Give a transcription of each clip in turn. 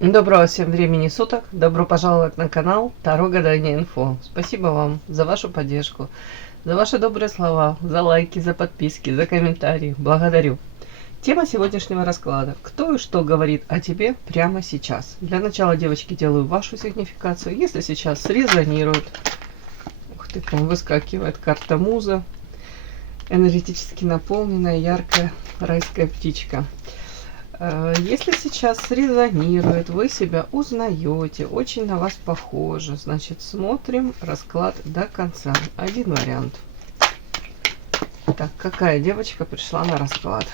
Доброго всем времени суток. Добро пожаловать на канал Таро Гадание Инфо. Спасибо вам за вашу поддержку, за ваши добрые слова, за лайки, за подписки, за комментарии. Благодарю. Тема сегодняшнего расклада. Кто и что говорит о тебе прямо сейчас. Для начала, девочки, делаю вашу сигнификацию. Если сейчас срезонирует, ух ты, прям выскакивает карта Муза, энергетически наполненная, яркая райская птичка. Если сейчас резонирует, вы себя узнаете, очень на вас похоже, значит, смотрим расклад до конца. Один вариант. Так, какая девочка пришла на расклад?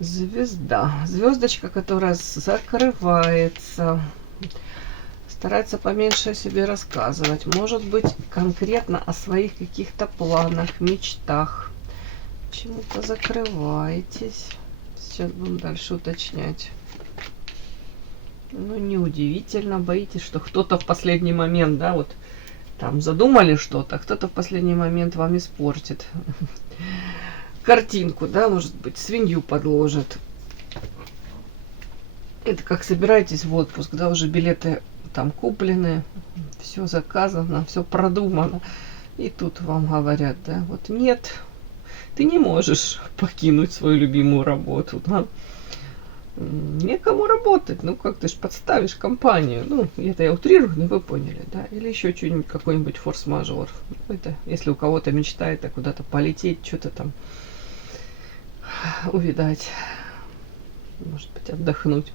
Звезда. Звездочка, которая закрывается. Старается поменьше о себе рассказывать. Может быть, конкретно о своих каких-то планах, мечтах. Почему-то закрываетесь. Сейчас будем дальше уточнять. Ну, неудивительно, боитесь, что кто-то в последний момент, да, вот там задумали что-то, кто-то в последний момент вам испортит картинку, да, может быть, свинью подложит. Это как собираетесь в отпуск, да, уже билеты там куплены, все заказано, все продумано. И тут вам говорят, да, вот нет, ты не можешь покинуть свою любимую работу, да? Некому работать, ну как ты ж подставишь компанию, ну это я утрирую, но вы поняли, да, или еще что-нибудь, какой-нибудь форс-мажор, это если у кого-то мечтает куда-то полететь, что-то там увидать, может быть, отдохнуть.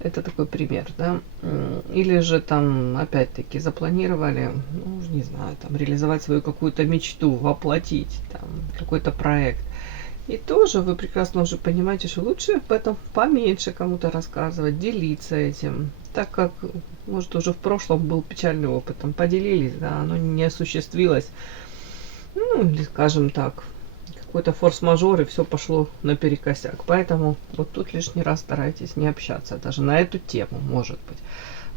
Это такой пример, да. Или же там, опять-таки, запланировали, ну, не знаю, там, реализовать свою какую-то мечту, воплотить там какой-то проект. И тоже вы прекрасно уже понимаете, что лучше об этом поменьше кому-то рассказывать, делиться этим. Так как, может, уже в прошлом был печальный опыт, там, поделились, да, оно не осуществилось. Ну, или, скажем так, какой-то форс-мажор, и все пошло наперекосяк. Поэтому вот тут лишний раз старайтесь не общаться даже на эту тему, может быть.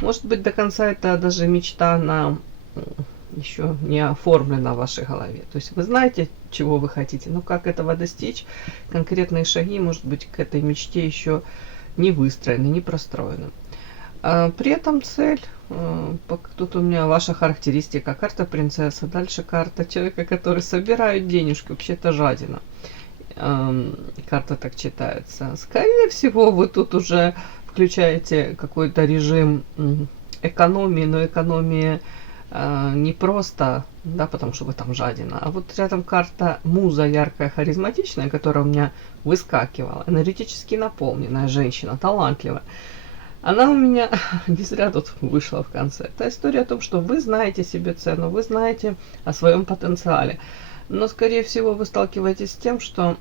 Может быть, до конца это даже мечта, она еще не оформлена в вашей голове. То есть вы знаете, чего вы хотите, но как этого достичь, конкретные шаги, может быть, к этой мечте еще не выстроены, не простроены. При этом цель, тут у меня ваша характеристика, карта принцесса, дальше карта человека, который собирает денежку, вообще-то жадина. Карта так читается. Скорее всего, вы тут уже включаете какой-то режим экономии, но экономии не просто, да, потому что вы там жадина, а вот рядом карта Муза, яркая, харизматичная, которая у меня выскакивала, энергетически наполненная женщина, талантливая. Она у меня не зря тут вышла в конце. Это история о том, что вы знаете себе цену, вы знаете о своем потенциале. Но, скорее всего, вы сталкиваетесь с тем, что,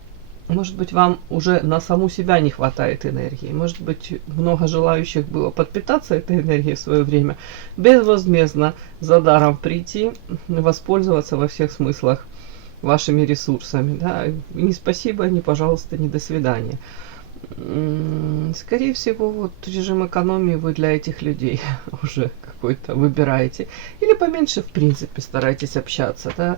может быть, вам уже на саму себя не хватает энергии. Может быть, много желающих было подпитаться этой энергией в свое время, безвозмездно, за даром прийти, воспользоваться во всех смыслах вашими ресурсами. Да? Ни спасибо, ни пожалуйста, ни до свидания. Скорее всего, вот режим экономии вы для этих людей уже какой-то выбираете. Или поменьше, в принципе, старайтесь общаться. Да?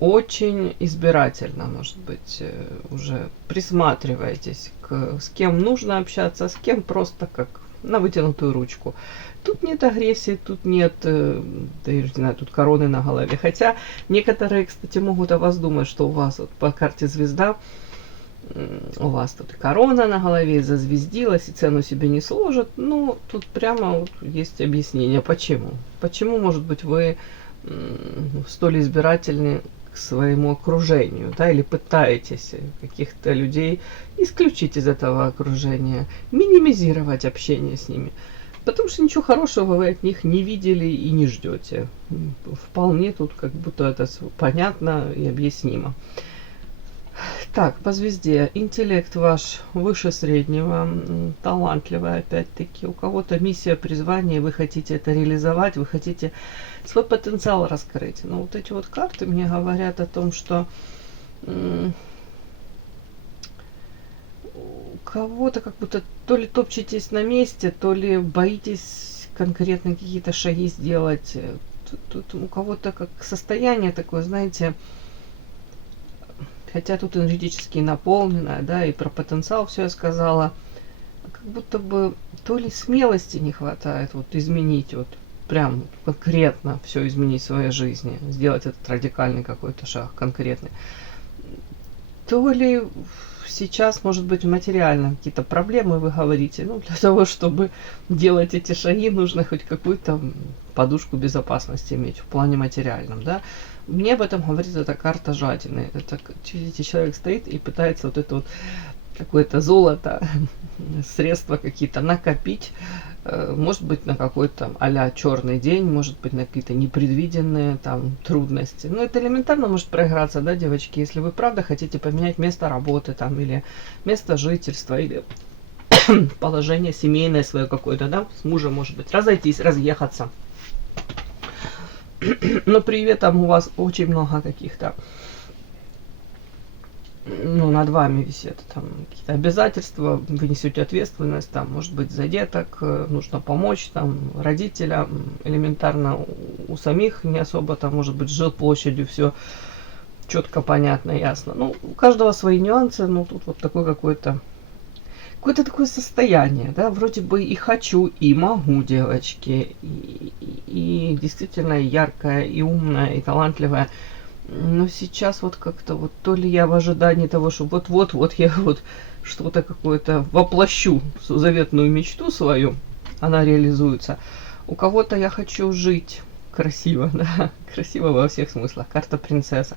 Очень избирательно, может быть, уже присматриваетесь, с кем нужно общаться, с кем просто как на вытянутую ручку. Тут нет агрессии, тут нет, да, я не знаю, тут короны на голове. Хотя некоторые, кстати, могут о вас думать, что у вас вот по карте звезда, у вас тут корона на голове, зазвездилась и цену себе не сложит. Ну, тут прямо вот есть объяснение, почему. Почему, может быть, вы столь избирательны к своему окружению, да, или пытаетесь каких-то людей исключить из этого окружения, минимизировать общение с ними. Потому что ничего хорошего вы от них не видели и не ждете. Вполне тут как будто это понятно и объяснимо. Так, по звезде. Интеллект ваш выше среднего, талантливый, опять-таки. У кого-то миссия, призвание, вы хотите это реализовать, вы хотите свой потенциал раскрыть. Но вот эти вот карты мне говорят о том, что у кого-то как будто то ли топчетесь на месте, то ли боитесь конкретно какие-то шаги сделать. Тут у кого-то как состояние такое, знаете, хотя тут энергетически наполненная, да, и про потенциал все я сказала, как будто бы то ли смелости не хватает вот изменить, вот прям конкретно все изменить в своей жизни, сделать этот радикальный какой-то шаг конкретный, то ли сейчас, может быть, материально какие-то проблемы вы говорите. Ну, для того, чтобы делать эти шаги, нужно хоть какую-то подушку безопасности иметь в плане материальном, да. Мне об этом говорит эта карта жадины. Это, видите, человек стоит и пытается вот это вот какое-то золото, средства какие-то накопить, может быть, на какой-то а-ля черный день, может быть, на какие-то непредвиденные там трудности. Но это элементарно может проиграться, да, девочки, если вы правда хотите поменять место работы там или место жительства, или положение семейное свое какое-то, да, с мужем, может быть, разойтись, разъехаться. Но при этом у вас очень много каких-то, ну, над вами висят там какие-то обязательства, вы несете ответственность, там, может быть, за деток, нужно помочь там родителям, элементарно у самих не особо там, может быть, с жилплощадью все четко, понятно, ясно. Ну, у каждого свои нюансы, но тут вот такой какое-то такое состояние, да, вроде бы и хочу, и могу, девочки, и действительно яркая, и умная, и талантливая. Но сейчас вот как-то вот то ли я в ожидании того, что вот я вот что-то какое-то воплощу заветную мечту свою, она реализуется. У кого-то я хочу жить красиво, да, красиво во всех смыслах, карта принцесса.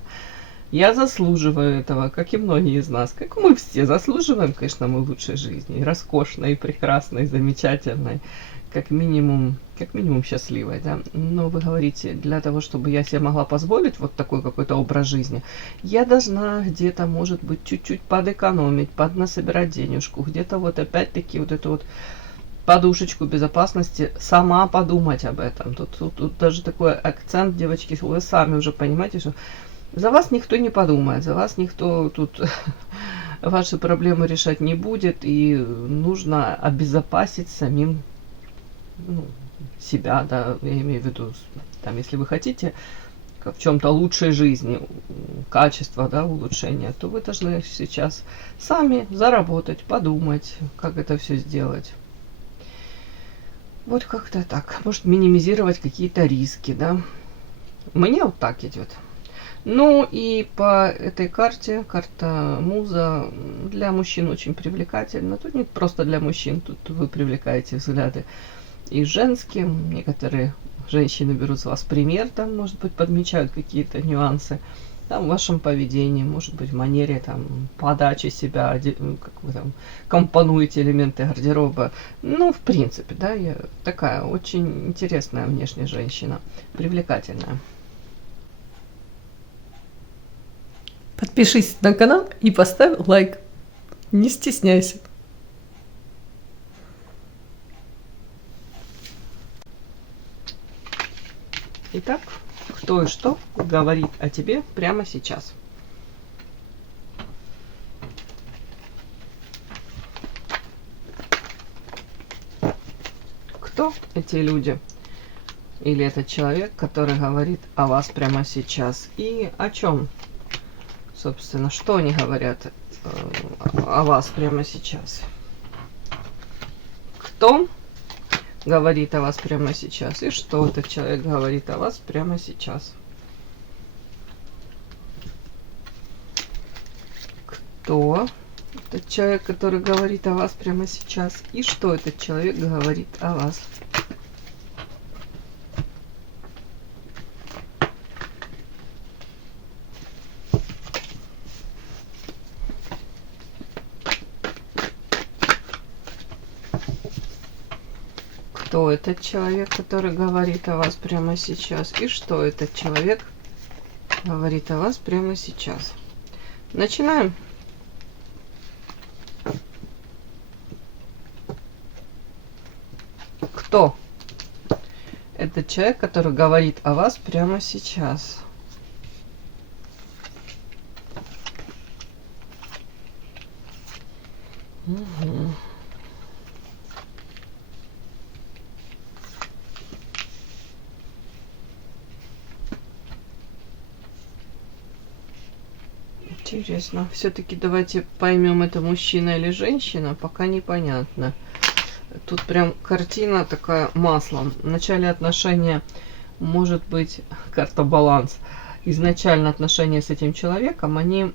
Я заслуживаю этого, как и многие из нас, как мы все заслуживаем, конечно, мы лучшей жизни, и роскошной, и прекрасной, и замечательной, как минимум счастливой, да. Но вы говорите, для того, чтобы я себе могла позволить вот такой какой-то образ жизни, я должна где-то, может быть, чуть-чуть подэкономить, поднасобирать денежку, где-то вот опять-таки вот эту вот подушечку безопасности, сама подумать об этом. Тут даже такой акцент, девочки, вы сами уже понимаете, что за вас никто не подумает, за вас никто тут ваши проблемы решать не будет, и нужно обезопасить самим, ну, себя, да, я имею в виду, там, если вы хотите в чем-то лучшей жизни, качества, да, улучшения, то вы должны сейчас сами заработать, подумать, как это все сделать. Вот как-то так. Может, минимизировать какие-то риски, да. Мне вот так идет. Ну и по этой карте, карта Муза, для мужчин очень привлекательна. Тут не просто для мужчин, тут вы привлекаете взгляды и женские. Некоторые женщины берут с вас пример, там, может быть, подмечают какие-то нюансы там, в вашем поведении, может быть, в манере там, подачи себя, как вы там компонуете элементы гардероба. Ну, в принципе, да, я такая очень интересная внешняя женщина, привлекательная. Подпишись на канал и поставь лайк. Не стесняйся. Итак, кто и что говорит о тебе прямо сейчас? Кто эти люди? Или этот человек, который говорит о вас прямо сейчас? И о чем? Собственно, что они говорят о вас прямо сейчас? Кто говорит о вас прямо сейчас? И что этот человек говорит о вас прямо сейчас? Кто этот человек, который говорит о вас прямо сейчас? И что этот человек говорит о вас? Кто этот человек, который говорит о вас прямо сейчас? И что этот человек говорит о вас прямо сейчас? Начинаем. Кто этот человек, который говорит о вас прямо сейчас? Угу. Интересно. Все-таки давайте поймем, это мужчина или женщина, пока непонятно. Тут прям картина такая маслом. В начале отношения может быть карта баланс. Изначально отношения с этим человеком, они,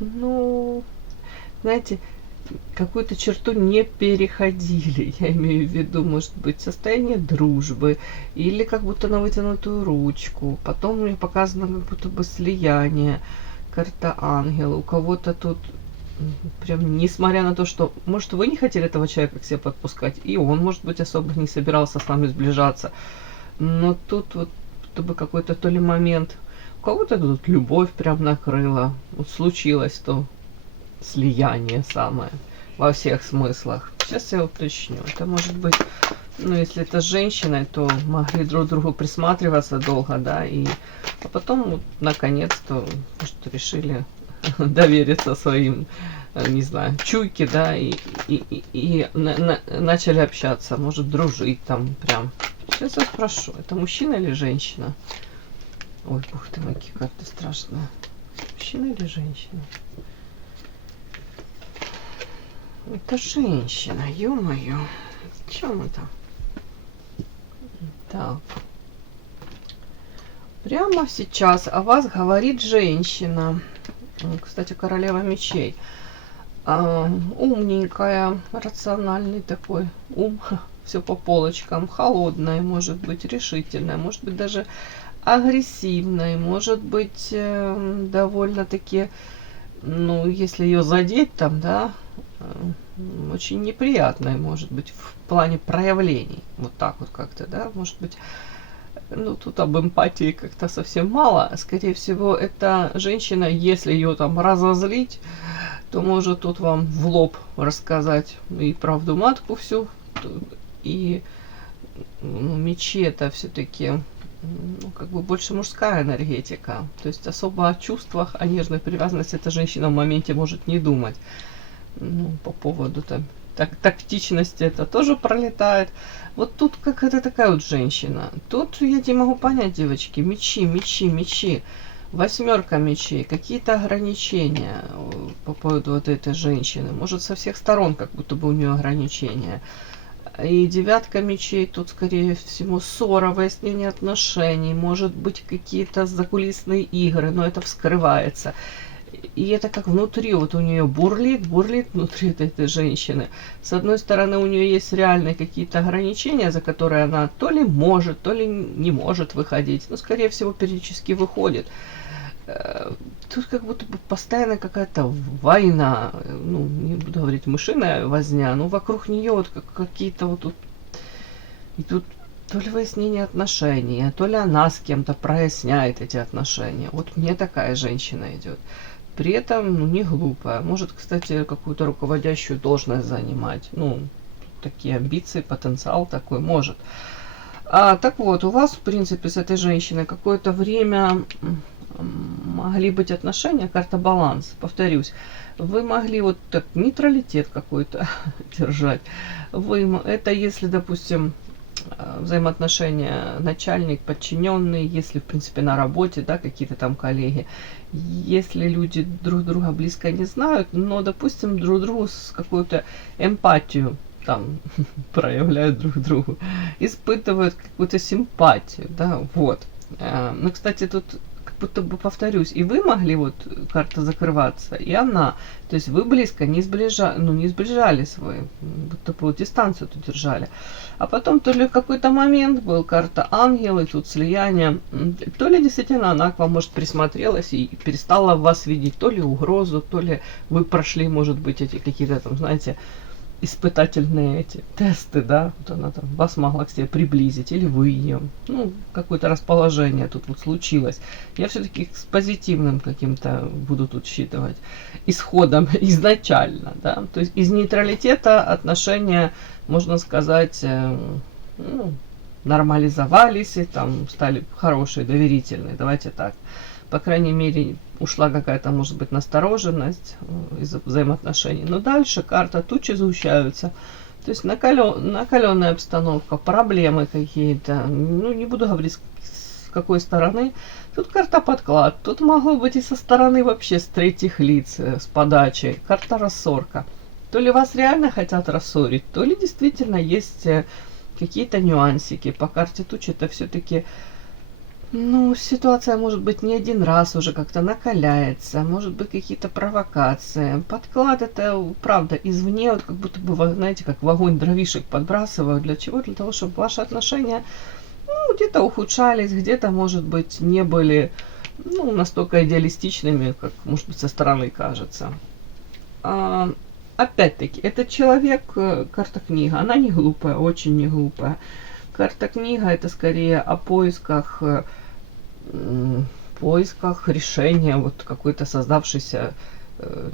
ну, знаете, какую-то черту не переходили. Я имею в виду, может быть, состояние дружбы или как будто на вытянутую ручку. Потом мне показано как будто бы слияние. Карта ангела. У кого-то тут прям, несмотря на то, что, может, вы не хотели этого человека к себе подпускать, и он, может быть, особо не собирался с вами сближаться. Но тут вот, чтобы какой-то то ли момент, у кого-то тут любовь прям накрыла. Вот случилось то слияние самое во всех смыслах. Сейчас я уточню. Это может быть, ну, если это с женщиной, то могли друг к другу присматриваться долго, да, а потом, вот, наконец-то, может, решили довериться своим, не знаю, чуйке, да, и начали общаться, может, дружить там прям. Сейчас я спрошу, это мужчина или женщина? Ой, ух ты, какие карты страшные. Мужчина или женщина? Это женщина, ё-моё. Чем это? Так. Прямо сейчас о вас говорит женщина. Кстати, королева мечей. Умненькая, рациональный такой ум. Все по полочкам. Холодная, может быть, решительная, может быть, даже агрессивная, может быть, довольно-таки, ну, если ее задеть там, да, очень неприятная, может быть, в плане проявлений. Вот так вот как-то, да, может быть. Ну, тут об эмпатии как-то совсем мало. Скорее всего, эта женщина, если ее там разозлить, то может тут вам в лоб рассказать и правду матку всю. И ну, мечи это все-таки, ну, как бы больше мужская энергетика. То есть особо о чувствах, о нежной привязанности эта женщина в моменте может не думать. Ну, по поводу там тактичности это тоже пролетает. Вот тут какая-то такая вот женщина. Тут я не могу понять, девочки. Мечи, мечи, мечи. Восьмерка мечей. Какие-то ограничения по поводу вот этой женщины. Может, со всех сторон как будто бы у нее ограничения. И девятка мечей. Тут, скорее всего, ссора, выяснение отношений. Может быть, какие-то закулисные игры. Но это вскрывается. И это как внутри, вот у нее бурлит внутри этой женщины. С одной стороны, у нее есть реальные какие-то ограничения, за которые она то ли может, то ли не может выходить. Но, скорее всего, периодически выходит. Тут как будто бы постоянно какая-то война. Ну, не буду говорить мышиная возня, но вокруг нее вот какие-то вот тут... И тут то ли выяснение отношений, то ли она с кем-то проясняет эти отношения. Вот мне такая женщина идет. При этом, ну, не глупая. Может, кстати, какую-то руководящую должность занимать. Ну, такие амбиции, потенциал такой может. Так вот, у вас, в принципе, с этой женщиной какое-то время могли быть отношения, карта баланс, повторюсь. Вы могли вот так нейтралитет какой-то держать. Это если, допустим, взаимоотношения начальник, подчиненный, если, в принципе, на работе, да, какие-то там коллеги, если люди друг друга близко не знают, но, допустим, друг другу с какую-то эмпатию там проявляют друг другу, испытывают какую-то симпатию, да, вот. Ну, кстати, тут как будто бы повторюсь, и вы могли вот карта закрываться, и она, то есть вы близко не сближались вы, будто бы вот дистанцию тут держали. А потом то ли в какой-то момент был карта ангел, и тут слияние, то ли действительно она к вам, может, присмотрелась и перестала вас видеть, то ли угрозу, то ли вы прошли, может быть, эти какие-то там, знаете, испытательные эти тесты, да, вот она там вас могла к себе приблизить, или вы ее, ну, какое-то расположение тут вот случилось. Я все-таки с позитивным каким-то буду тут считывать исходом изначально, да, то есть из нейтралитета отношения, можно сказать, ну, нормализовались и там стали хорошие, доверительные, давайте так. По крайней мере, ушла какая-то, может быть, настороженность из-за взаимоотношений. Но дальше карта тучи сгущаются. То есть накаленная обстановка, проблемы какие-то. Ну, не буду говорить какой стороны. Тут карта подклад, тут могло быть и со стороны вообще с третьих лиц, с подачей. Карта рассорка. То ли вас реально хотят рассорить, то ли действительно есть какие-то нюансики. По карте тучи это все-таки, ну, ситуация может быть не один раз уже как-то накаляется, может быть какие-то провокации. Подклад это, правда, извне, вот как будто бы, знаете, как в огонь дровишек подбрасывают. Для чего? Для того, чтобы ваши отношения, ну, где-то ухудшались, где-то, может быть, не были, ну, настолько идеалистичными, как, может быть, со стороны кажется. Опять-таки, этот человек, карта книга, она не глупая, очень не глупая. Карта книга это скорее о поисках решения вот какой-то создавшейся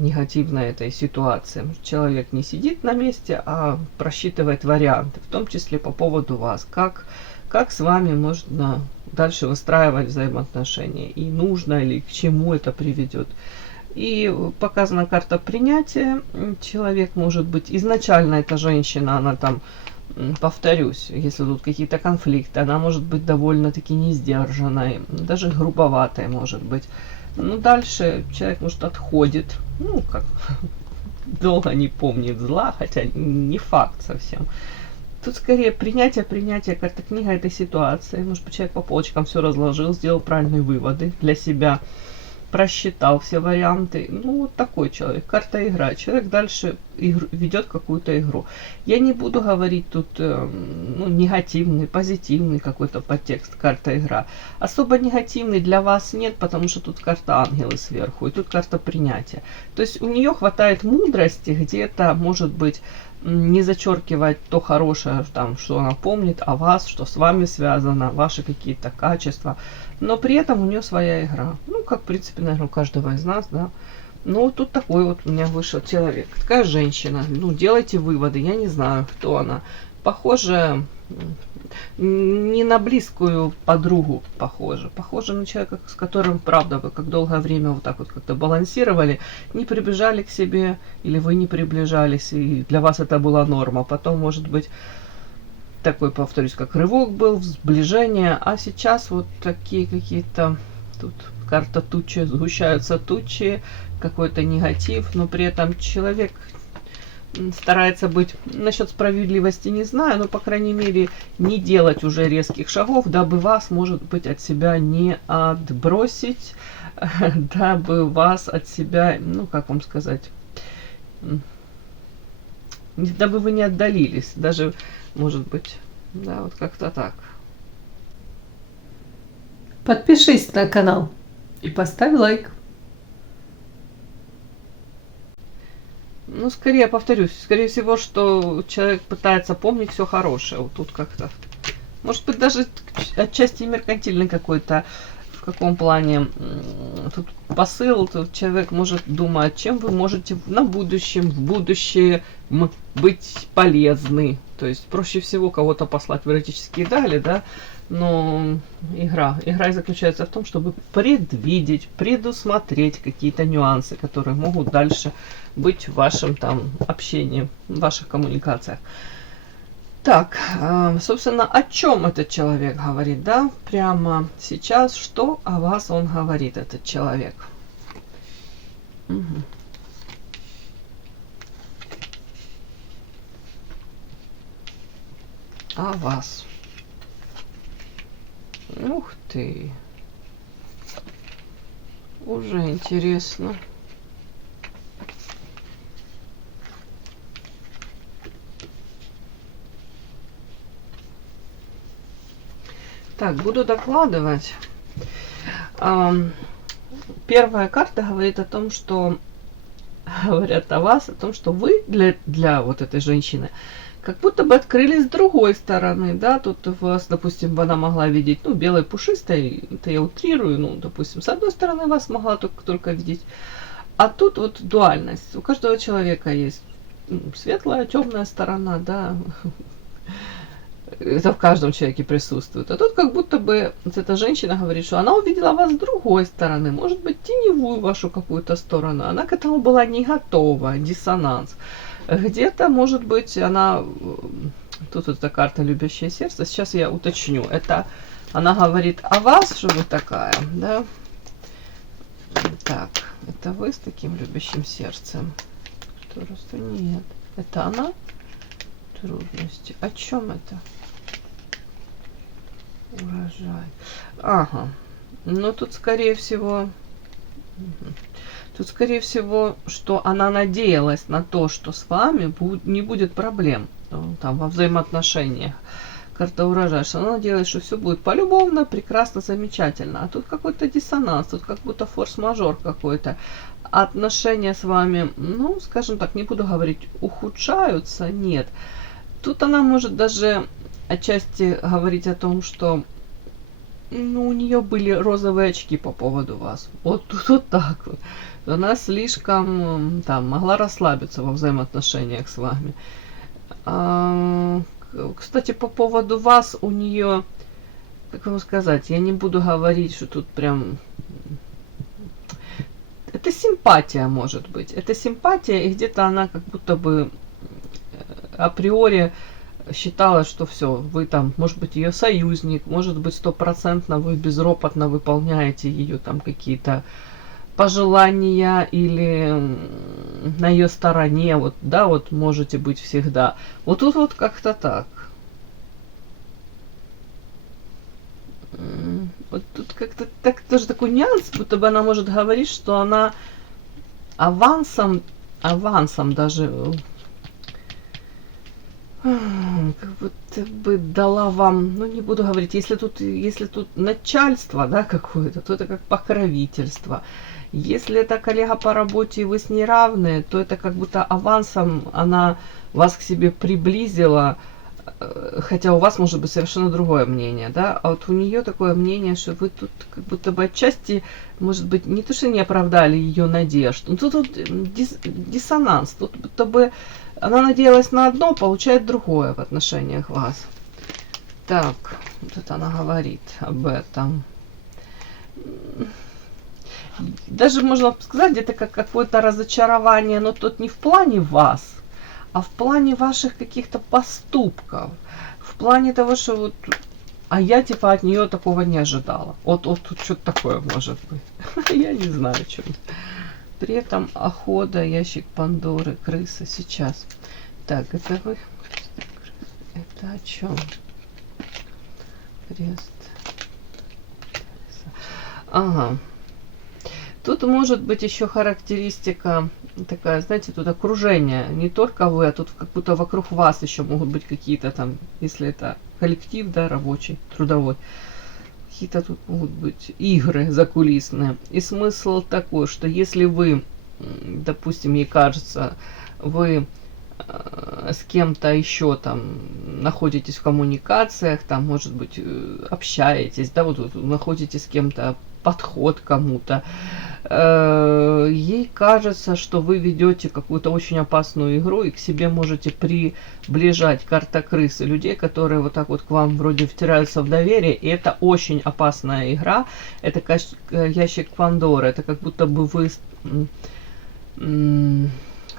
негативной этой ситуации. Человек не сидит на месте, а просчитывает варианты, в том числе по поводу вас. Как с вами можно дальше выстраивать взаимоотношения, и нужно ли, к чему это приведет. И показана карта принятия. Человек может быть, изначально эта женщина, она там, повторюсь, если тут какие-то конфликты, она может быть довольно-таки несдержанной, даже грубоватой может быть. Но дальше человек, может, отходит, ну, как долго не помнит зла, хотя не факт совсем. Тут скорее принятие, карта книга этой ситуации. Может быть, человек по полочкам все разложил, сделал правильные выводы для себя, просчитал все варианты. Ну, вот такой человек. Карта игра. Человек дальше ведет какую-то игру. Я не буду говорить тут ну, негативный, позитивный какой-то подтекст. Карта игра. Особо негативный для вас нет, потому что тут карта ангелы сверху. И тут карта принятия. То есть у нее хватает мудрости где-то, может быть, не зачеркивать то хорошее, там, что она помнит о вас, что с вами связано, ваши какие-то качества. Но при этом у нее своя игра. Ну, как, в принципе, наверное, у каждого из нас, да. Но тут такой вот у меня вышел человек. Такая женщина. Ну, делайте выводы. Я не знаю, кто она. Похоже, не на близкую подругу похоже. Похоже на человека, с которым, правда, вы как долгое время вот так вот как-то балансировали, не приближали к себе, или вы не приближались, и для вас это была норма. Потом, может быть, такой, повторюсь, как рывок был, сближение, а сейчас вот такие какие-то, тут карта тучи, сгущаются тучи, какой-то негатив, но при этом человек старается быть, насчет справедливости не знаю, но, по крайней мере, не делать уже резких шагов, дабы вас, может быть, от себя не отбросить, дабы вас от себя, ну, как вам сказать, дабы вы не отдалились, даже, может быть, да, вот как-то так. Подпишись на канал и поставь лайк. Ну, скорее, повторюсь, скорее всего, что человек пытается помнить все хорошее. Вот тут как-то. Может быть, даже отчасти меркантильный какой-то. В каком плане тут посыл, тут человек может думать, чем вы можете на будущем, в будущее быть полезны. То есть проще всего кого-то послать в эротические дали, да, но игра заключается в том, чтобы предвидеть, предусмотреть какие-то нюансы, которые могут дальше быть в вашем там общении, в ваших коммуникациях. Так, собственно, о чем этот человек говорит, да? Прямо сейчас, что о вас он говорит, этот человек? Угу. О вас. Ух ты. Уже интересно. Так, буду докладывать. Первая карта говорит о том, что говорят о вас, о том, что вы для вот этой женщины как будто бы открылись с другой стороны, да, тут вас, допустим, она могла видеть, ну, белой пушистой, это я утрирую, ну, допустим, с одной стороны вас могла только видеть, а тут вот дуальность. У каждого человека есть светлая, темная сторона, да, это в каждом человеке присутствует. А тут как будто бы вот эта женщина говорит, что она увидела вас с другой стороны, может быть, теневую вашу какую-то сторону. Она к этому была не готова, диссонанс. Где-то, может быть, она... Тут эта карта «Любящее сердце». Сейчас я уточню. Это Она говорит о вас, что вы такая, да? Так, это вы с таким любящим сердцем? Просто нет. Это она? Трудности. О чем это? Урожай. Ага. Ну, тут, скорее всего... Тут, скорее всего, что она надеялась на то, что с вами не будет проблем там, во взаимоотношениях. Карта урожая, что она надеялась, что все будет полюбовно, прекрасно, замечательно. А тут какой-то диссонанс, тут как будто форс-мажор какой-то. Отношения с вами, ну, скажем так, не буду говорить, ухудшаются, нет. Тут она может даже отчасти говорить о том, что ну, у нее были розовые очки по поводу вас. Вот тут вот так вот. Она слишком там могла расслабиться во взаимоотношениях с вами. Кстати, по поводу вас у нее, как вам сказать, я не буду говорить, что тут прям... Это симпатия, может быть. Это симпатия, и где-то она как будто бы априори считала, что все, вы там, может быть, ее союзник, может быть, 100% вы безропотно выполняете ее там какие-то пожелания или на ее стороне, вот, да, вот можете быть всегда. Вот тут вот как-то так. Вот тут как-то так, тоже такой нюанс, будто бы она может говорить, что она авансом даже как будто бы дала вам, ну не буду говорить, если тут начальство, да, какое-то, то это как покровительство. Если это коллега по работе и вы с ней равны, то это как будто авансом она вас к себе приблизила, хотя у вас может быть совершенно другое мнение, да, а вот у нее такое мнение, что вы тут как будто бы отчасти, может быть, не то, что не оправдали ее надежд, но тут диссонанс, тут будто бы она надеялась на одно, получает другое в отношениях вас. Так, тут она говорит об этом. Даже можно сказать, где-то как какое-то разочарование, но тут не в плане вас, а в плане ваших каких-то поступков. В плане того, что вот... А я типа от нее такого не ожидала. Вот тут что-то такое может быть. Я не знаю, что. При этом охота, ящик Пандоры, крыса. Сейчас. Так, это вы... Это о чем? Крест. Ага. Тут может быть еще характеристика такая, знаете, тут окружение. Не только вы, а тут как будто вокруг вас еще могут быть какие-то там, если это коллектив, да, рабочий, трудовой. Какие-то тут могут быть игры закулисные. И смысл такой, что если вы, допустим, ей кажется, вы с кем-то еще там находитесь в коммуникациях, там, может быть, общаетесь, да, вот находитесь с кем-то подход к кому-то, ей кажется, что вы ведете какую-то очень опасную игру и к себе можете приближать, карта крысы, людей, которые вот так вот к вам вроде втираются в доверие, и это очень опасная игра, это ящик Пандоры, это как будто бы вы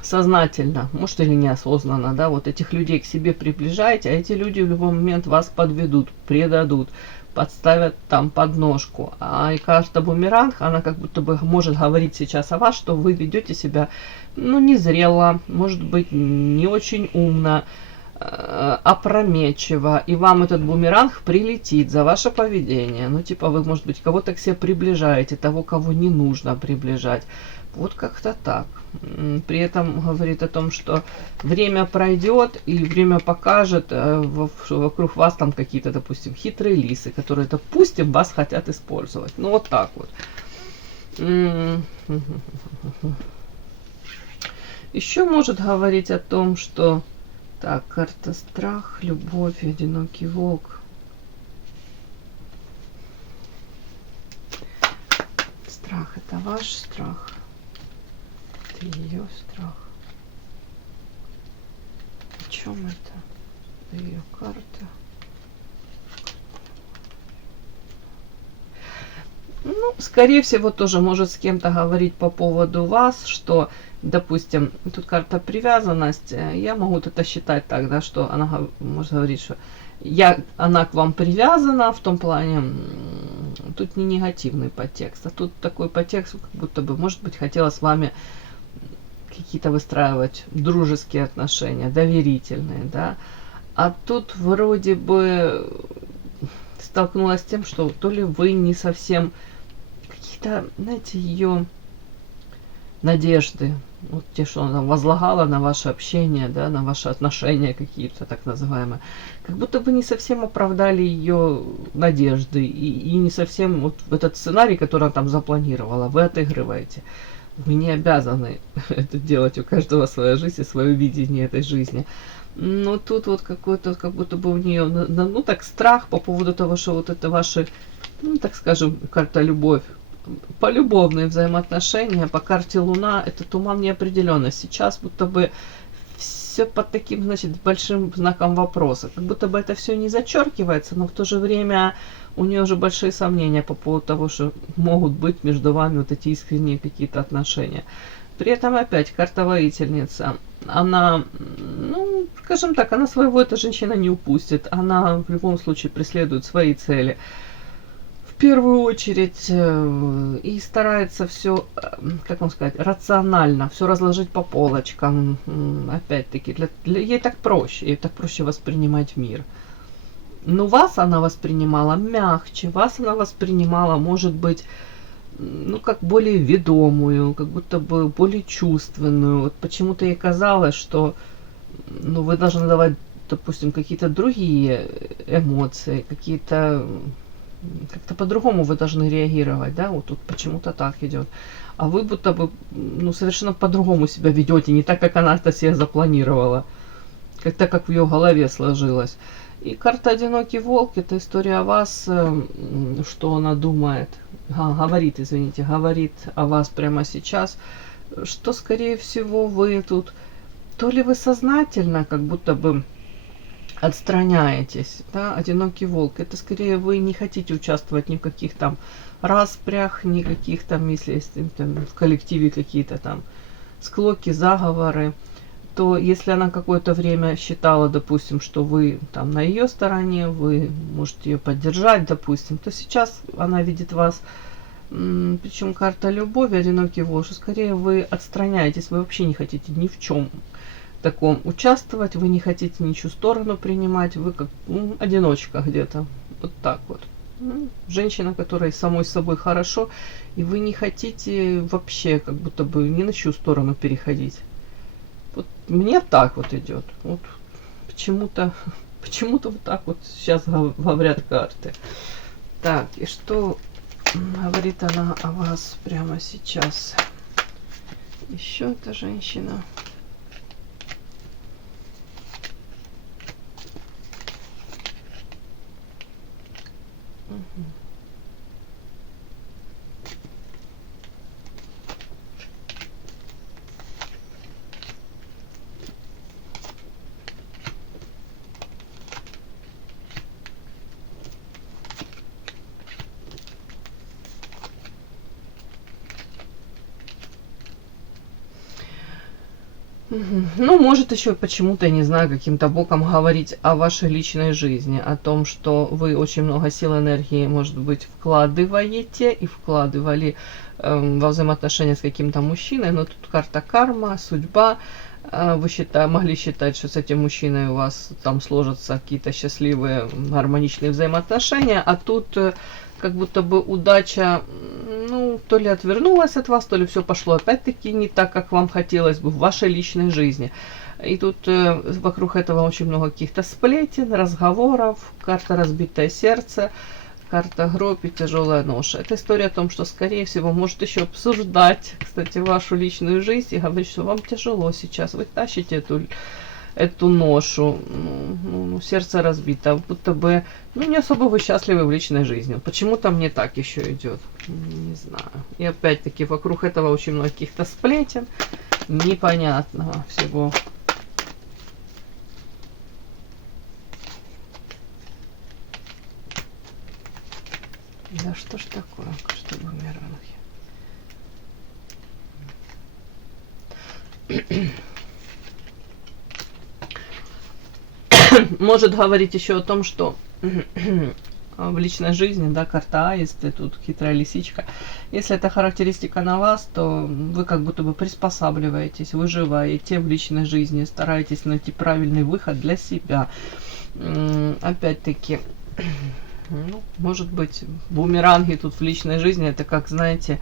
сознательно, может или неосознанно, да, вот этих людей к себе приближаете, а эти люди в любой момент вас подведут, предадут, подставят там подножку. А и карта бумеранг, она как будто бы может говорить сейчас о вас, что вы ведете себя, ну, незрело, может быть, не очень умно, опрометчиво, и вам этот бумеранг прилетит за ваше поведение. Ну, типа, вы, может быть, кого-то к себе приближаете, того, кого не нужно приближать. Вот как-то так. При этом говорит о том, что время пройдет, и время покажет, вокруг вас там какие-то, допустим, хитрые лисы, которые, допустим, вас хотят использовать. Ну, вот так вот. Еще может говорить о том, что... Так, карта страх, любовь, одинокий волк. Страх — это ваш страх. Это ее страх. О чем это? Это ее карта. Ну, скорее всего, тоже может с кем-то говорить по поводу вас, что, допустим, тут карта привязанность. Я могу это считать так, да, что она может говорить, что она к вам привязана в том плане, тут не негативный подтекст, а тут такой подтекст, как будто бы, может быть, хотела с вами какие-то выстраивать дружеские отношения, доверительные, да. А тут вроде бы столкнулась с тем, что то ли вы не совсем какие-то, знаете, ее надежды, вот те, что она возлагала на ваше общение, да, на ваши отношения какие-то так называемые, как будто бы не совсем оправдали ее надежды и не совсем вот в этот сценарий, который она там запланировала, вы отыгрываете. Вы не обязаны это делать, у каждого своя жизнь и свое видение этой жизни. Но тут вот какой-то, как будто бы у нее, ну так, страх по поводу того, что вот это ваши, ну так скажем, карта любовь, полюбовные взаимоотношения, по карте Луна, это туман неопределенности. Сейчас будто бы все под таким, значит, большим знаком вопроса. Как будто бы это все не зачеркивается, но в то же время у нее уже большие сомнения по поводу того, что могут быть между вами вот эти искренние какие-то отношения. При этом опять карта воительница. Она, ну, скажем так, она своего, эта женщина не упустит. Она в любом случае преследует свои цели. В первую очередь и старается все, как вам сказать, рационально, все разложить по полочкам. Опять-таки, ей так проще воспринимать мир. Но вас она воспринимала мягче, вас она воспринимала, может быть, ну, как более ведомую, как будто бы более чувственную. Вот почему-то ей казалось, что, ну, вы должны давать, допустим, какие-то другие эмоции, какие-то, как-то по-другому вы должны реагировать, да, вот тут почему-то так идет. А вы будто бы, ну, совершенно по-другому себя ведете, не так, как она это себе запланировала, как так, как в ее голове сложилось. И карта «Одинокий волк» – это история о вас, что она думает, говорит о вас прямо сейчас, что, скорее всего, вы тут, то ли вы сознательно, как будто бы отстраняетесь, да, «Одинокий волк», это скорее вы не хотите участвовать ни в каких там распрях, никаких там, если есть там, в коллективе какие-то там склоки, заговоры, то если она какое-то время считала, допустим, что вы там на ее стороне, вы можете ее поддержать, допустим, то сейчас она видит вас, причем карта любови, «Одинокий волк», что скорее вы отстраняетесь, вы вообще не хотите ни в чем таком участвовать, вы не хотите ничью сторону принимать, вы как одиночка где-то, вот так вот. Женщина, которой самой собой хорошо, и вы не хотите вообще как будто бы ни на чью сторону переходить. Вот мне так вот идет. Вот почему-то вот так вот сейчас говорят карты. Так, и что говорит она о вас прямо сейчас? Еще эта женщина. Угу. Ну, может еще почему-то, не знаю, каким-то боком говорить о вашей личной жизни, о том, что вы очень много сил, энергии, может быть, вкладываете и вкладывали во взаимоотношения с каким-то мужчиной, но тут карта карма, судьба. Вы могли считать, что с этим мужчиной у вас там сложатся какие-то счастливые, гармоничные взаимоотношения, а тут как будто бы удача, ну, то ли отвернулась от вас, то ли все пошло опять-таки не так, как вам хотелось бы в вашей личной жизни. И тут вокруг этого очень много каких-то сплетен, разговоров, карта «Разбитое сердце», карта «Гроб» и «Тяжелая ноша». Это история о том, что, скорее всего, может еще обсуждать, кстати, вашу личную жизнь и говорить, что вам тяжело сейчас, вы тащите эту ношу, сердце разбито, будто бы, ну, не особо вы счастливы в личной жизни. Почему-то мне так еще идет, не знаю. И опять-таки вокруг этого очень много каких-то сплетен, непонятного всего. Да что ж такое, что бумеранги. может говорить еще о том, что в личной жизни, да, карта Аист, и тут хитрая лисичка. Если это характеристика на вас, то вы как будто бы приспосабливаетесь, выживаете в личной жизни, стараетесь найти правильный выход для себя. Опять-таки, ну, может быть, бумеранги тут в личной жизни, это как, знаете,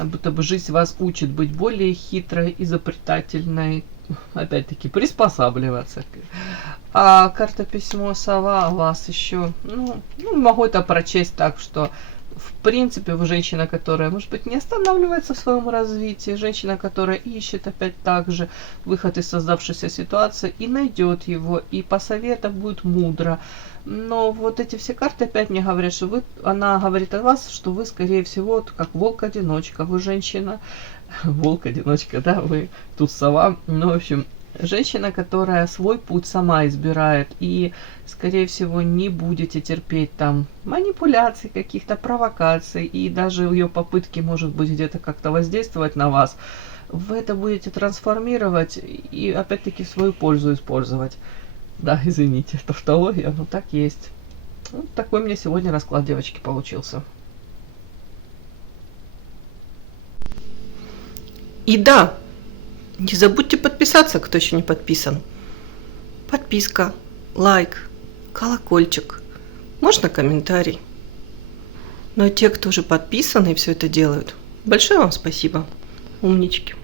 будто бы жизнь вас учит быть более хитрой, изобретательной, опять-таки, приспосабливаться. А карта письмо сова вас еще, ну, могу это прочесть так, что в принципе вы женщина, которая, может быть, не останавливается в своем развитии, женщина, которая ищет опять так же выход из создавшейся ситуации и найдет его, и посоветов будет мудро. Но вот эти все карты опять мне говорят, что вы, она говорит о вас, что вы, скорее всего, как волк-одиночка, вы женщина, волк-одиночка, да, вы тут сова, ну, в общем, женщина, которая свой путь сама избирает и, скорее всего, не будете терпеть там манипуляций, каких-то провокаций, и даже ее попытки, может быть, где-то как-то воздействовать на вас, вы это будете трансформировать и, опять-таки, в свою пользу использовать. Да, извините, тавтология, но так есть. Вот такой мне сегодня расклад, девочки, получился. И да, не забудьте подписаться, кто еще не подписан. Подписка, лайк, колокольчик, можно комментарий. Но те, кто уже подписаны и все это делают, большое вам спасибо, умнички.